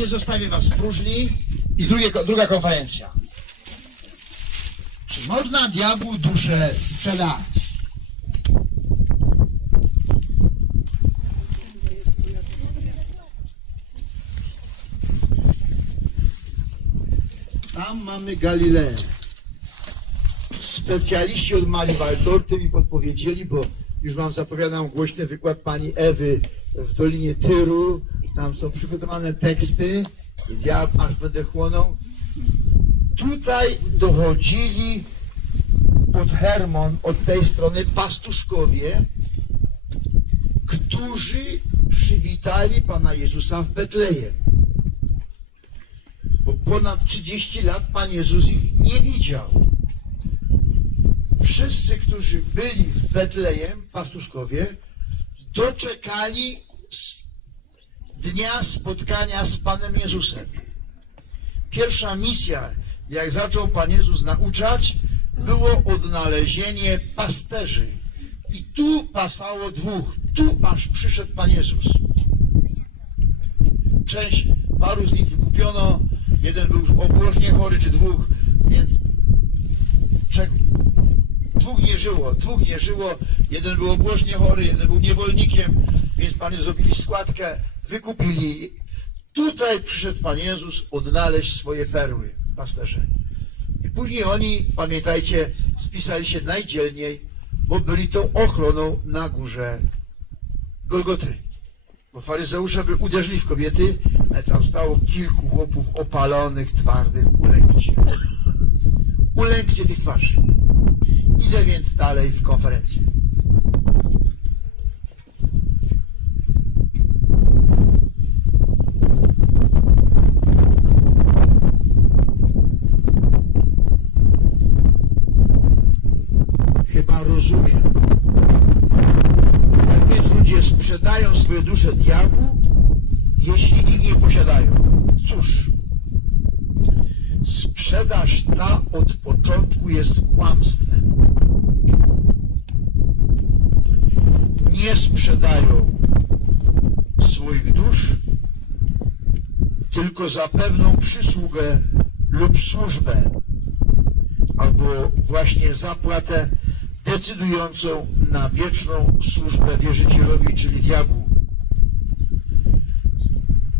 nie zostawię was w próżni. I drugie, druga konferencja. Czy można diabłu duszę sprzedać? Tam mamy Galileę. Specjaliści od Marii Waldorty mi podpowiedzieli, bo już wam zapowiadam głośny wykład pani Ewy w Dolinie Tyru. Tam są przygotowane teksty. Ja aż będę chłonął. Tutaj dochodzili pod Hermon, od tej strony pastuszkowie, którzy przywitali Pana Jezusa w Betlejem. Bo ponad 30 lat Pan Jezus ich nie widział. Wszyscy, którzy byli w Betlejem, pastuszkowie, doczekali dnia spotkania z Panem Jezusem. Pierwsza misja, jak zaczął Pan Jezus nauczać, było odnalezienie pasterzy. I tu pasało dwóch. Tu aż przyszedł Pan Jezus. Część, paru z nich wykupiono. Jeden był już obłożnie chory, czy dwóch, więc czek- dwóch nie żyło, dwóch nie żyło. Jeden był obłożnie chory, jeden był niewolnikiem, więc Panie zrobili składkę, wykupili. Tutaj przyszedł Pan Jezus odnaleźć swoje perły, pasterze. I później oni, pamiętajcie, spisali się najdzielniej, bo byli tą ochroną na górze Golgoty. Bo faryzeusze by uderzyli w kobiety, ale tam stało kilku chłopów opalonych, twardych, ulęknijcie. Ulęknijcie tych twarzy. Idę więc dalej w konferencję. Rozumiem. Jak więc ludzie sprzedają swoje dusze diabłu, jeśli ich nie posiadają. Cóż, sprzedaż ta od początku jest kłamstwem. Nie sprzedają swoich dusz, tylko za pewną przysługę lub służbę, albo właśnie zapłatę decydującą na wieczną służbę wierzycielowi, czyli diabłu.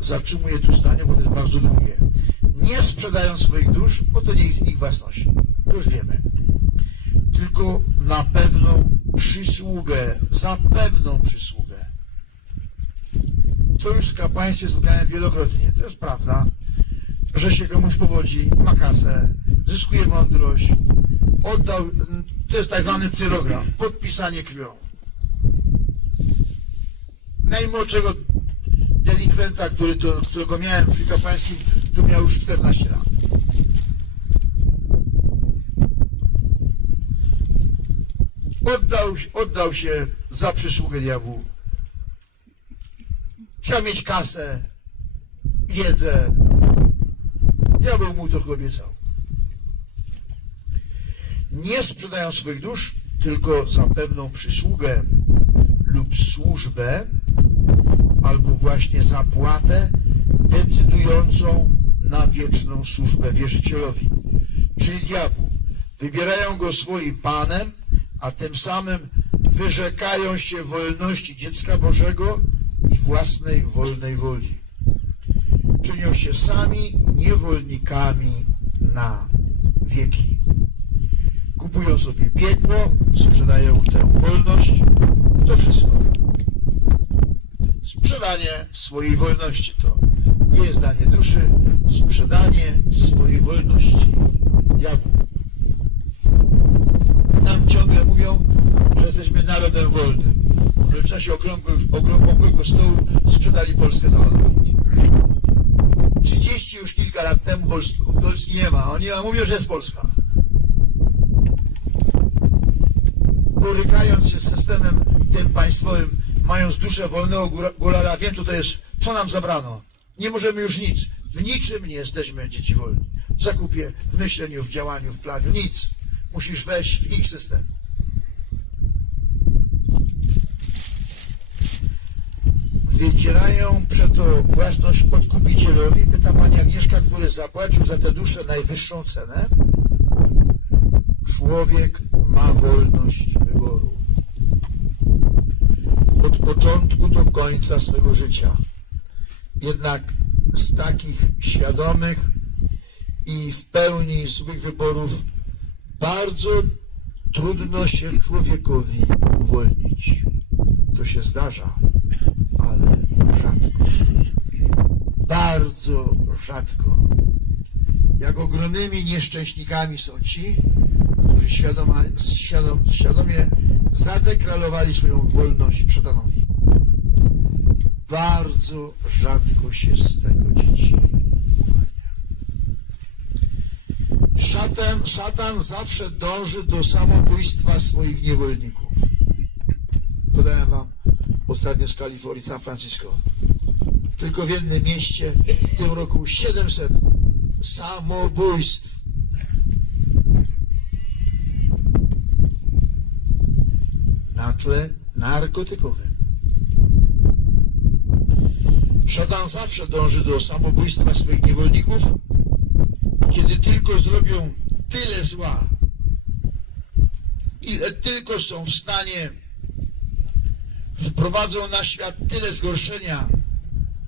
Zatrzymuję tu zdanie, bo to jest bardzo długie. Nie sprzedają swoich dusz, bo to nie jest ich własność. To już wiemy. Tylko na pewną przysługę, za pewną przysługę. To już w kapłaństwie spotkałem wielokrotnie. To jest prawda, że się komuś powodzi, ma kasę, zyskuje mądrość, oddał, to jest tak zwany cyrograf, podpisanie krwią. Najmłodszego delikwenta, który to, którego miałem przy kapłańskim, tu miał już 14 lat. Oddał, oddał się za przysługę diabłu. Chciał mieć kasę, wiedzę. Diabeł mu to obiecał. Nie sprzedają swoich dusz, tylko za pewną przysługę lub służbę, albo właśnie zapłatę decydującą na wieczną służbę wierzycielowi, czyli diabłu. Wybierają go swoim panem, a tym samym wyrzekają się wolności dziecka Bożego i własnej wolnej woli. Czynią się sami niewolnikami na wieki. Kupują sobie piekło, sprzedają tę wolność. To wszystko. Sprzedanie swojej wolności to nie jest danie duszy, sprzedanie swojej wolności. Diabłu. Nam ciągle mówią, że jesteśmy narodem wolnym. że w czasie okrągłego, okrą- okrągłego stołu sprzedali Polskę Zachodowi. 30 już kilka lat temu Polski, Polski nie ma. Oni mówią, że jest Polska. Borykając się z systemem tym państwowym, mając duszę wolnego góra- górala, wiem co to jest, co nam zabrano. Nie możemy już nic. W niczym nie jesteśmy dzieci wolni. W zakupie, w myśleniu, w działaniu, w planiu, nic. Musisz wejść w ich system. wydzielają przeto własność odkupicielowi, pyta pani Agnieszka, który zapłacił za tę duszę najwyższą cenę. Człowiek ma wolność wyboru. Od początku do końca swego życia. Jednak z takich świadomych i w pełni złych wyborów bardzo trudno się człowiekowi uwolnić. To się zdarza, ale rzadko. Bardzo rzadko. Jak ogromnymi nieszczęśnikami są ci, którzy świadoma, świadom, świadomie zadeklarowali swoją wolność szatanowi. Bardzo rzadko się z tego dzieci uwalnia. Szatan, szatan zawsze dąży do samobójstwa swoich niewolników. Podałem wam ostatnio z Kalifornii, San Francisco. Tylko w jednym mieście w tym roku 700 samobójstw. Na tle narkotykowym. Szatan zawsze dąży do samobójstwa swoich niewolników, kiedy tylko zrobią tyle zła, ile tylko są w stanie, wprowadzą na świat tyle zgorszenia,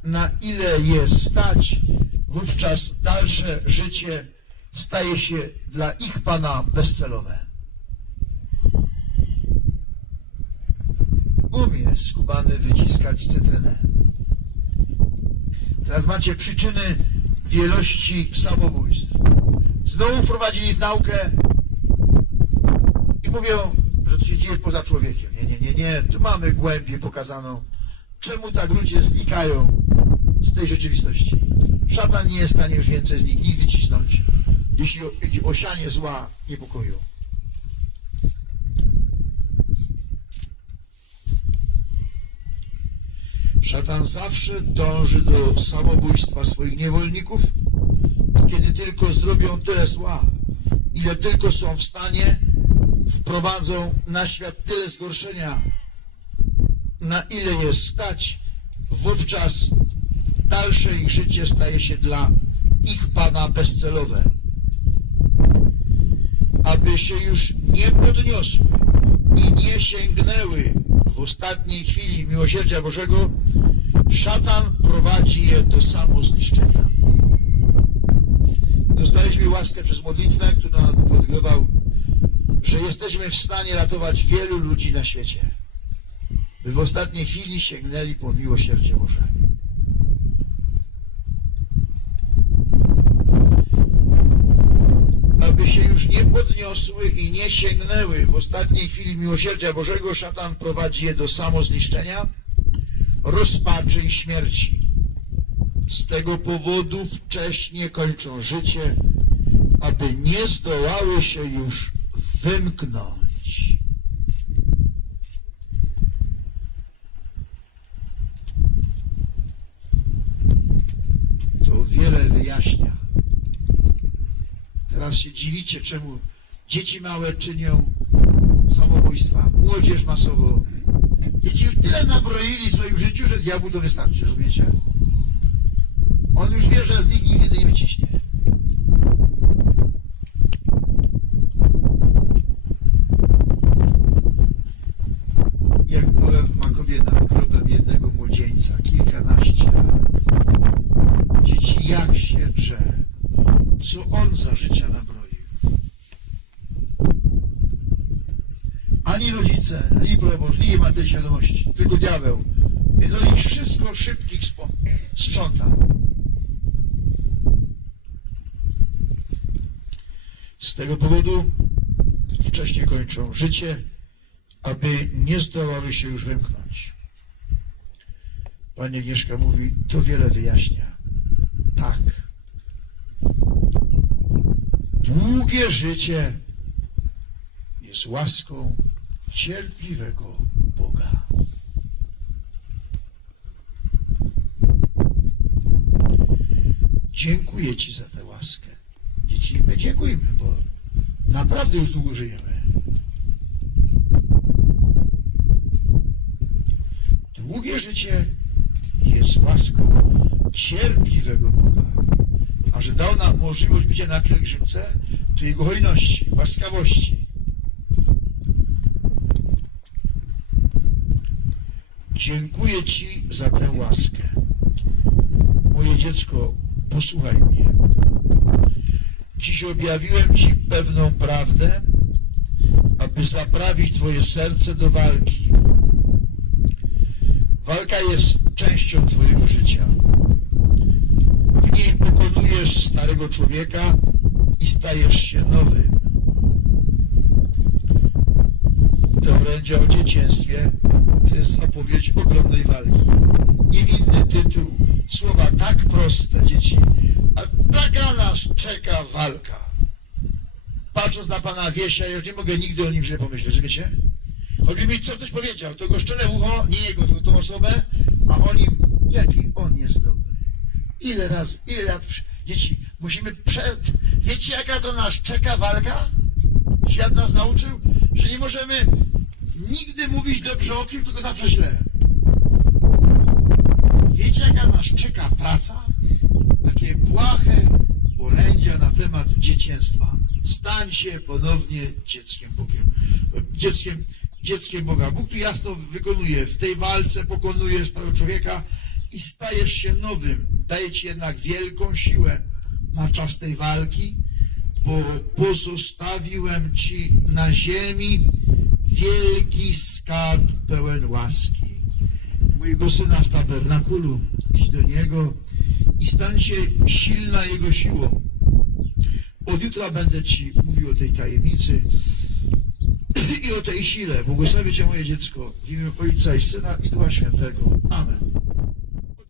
na ile je stać, wówczas dalsze życie staje się dla ich Pana bezcelowe. Wyciskać cytrynę. Teraz macie przyczyny wielości samobójstw. Znowu wprowadzili w naukę i mówią, że to się dzieje poza człowiekiem. Nie, nie, nie, nie. Tu mamy głębię pokazaną. Czemu tak ludzie znikają z tej rzeczywistości? Szatan nie jest w stanie już więcej z nich nic wycisnąć, jeśli chodzi o sianie zła niepokoju. Szatan zawsze dąży do samobójstwa swoich niewolników kiedy tylko zrobią tyle zła, ile tylko są w stanie, wprowadzą na świat tyle zgorszenia, na ile je stać, wówczas dalsze ich życie staje się dla ich Pana bezcelowe. Aby się już nie podniosły i nie sięgnęły ostatniej chwili miłosierdzia Bożego, szatan prowadzi je do samozniszczenia. Dostaliśmy łaskę przez modlitwę, która nam podgrywał, że jesteśmy w stanie ratować wielu ludzi na świecie, by w ostatniej chwili sięgnęli po miłosierdzie Boże. Aby się już nie podniosły i nie sięgnęły w ostatniej chwili miłosierdzia Bożego, szatan prowadzi je do samozniszczenia, rozpaczy i śmierci. Z tego powodu wcześnie kończą życie, aby nie zdołały się już wymknąć. To wiele wyjaśnia. Teraz się dziwicie, czemu dzieci małe czynią samobójstwa, młodzież masowo. Dzieci już tyle nabroili w swoim życiu, że diabłu to wystarczy, rozumiecie? On już wie, że z nich nic nie wyciśnie. Jak byłem w Makowie nad grobem jednego młodzieńca, kilkanaście lat. Dzieci jak się drze, co on za życia rodzice, ani proboszcz nie ma tej świadomości, tylko diabeł. Więc on ich wszystko szybkich sprząta. Z tego powodu wcześniej kończą życie, aby nie zdołały się już wymknąć. Pani Agnieszka mówi, to wiele wyjaśnia. Tak. Długie życie jest łaską cierpliwego Boga. Dziękuję Ci za tę łaskę. Dzieci, my bo naprawdę już długo żyjemy. Długie życie jest łaską cierpliwego Boga, a że dał nam możliwość bycia na pielgrzymce, to Jego hojności, łaskawości. Dziękuję Ci za tę łaskę. Moje dziecko, posłuchaj mnie. Dziś objawiłem Ci pewną prawdę, aby zaprawić Twoje serce do walki. Walka jest częścią Twojego życia. W niej pokonujesz starego człowieka i stajesz się nowym. Orędzia o dzieciństwie to jest zapowiedź ogromnej walki. Niewinny tytuł, słowa tak proste, dzieci, a taka nas czeka walka. Patrząc na pana Wiesia, ja już nie mogę nigdy o nim źle pomyśleć, rozumiecie? Choćby mi co ktoś powiedział, to go szczelę w ucho, nie jego, tylko tą osobę, a o nim, jaki on jest dobry. Ile razy, ile lat, dzieci, musimy przed, wiecie jaka to nas czeka walka? Świat nas nauczył, że nie możemy nigdy mówić dobrze o kim, tylko zawsze źle. Wiecie jaka nas czeka praca? Takie błahe orędzia na temat dzieciństwa. Stań się ponownie dzieckiem Bogiem. Dzieckiem, dzieckiem Boga. Bóg tu jasno wykonuje. W tej walce pokonuje starego człowieka i stajesz się nowym. Daje ci jednak wielką siłę na czas tej walki, bo pozostawiłem ci na ziemi wielki skarb pełen łaski mojego syna w tabernakulu, idź do niego i stań się silna jego siłą. Od jutra będę Ci mówił o tej tajemnicy i o tej sile. Błogosławię Cię moje dziecko w imię Ojca i Syna i Ducha Świętego. Amen.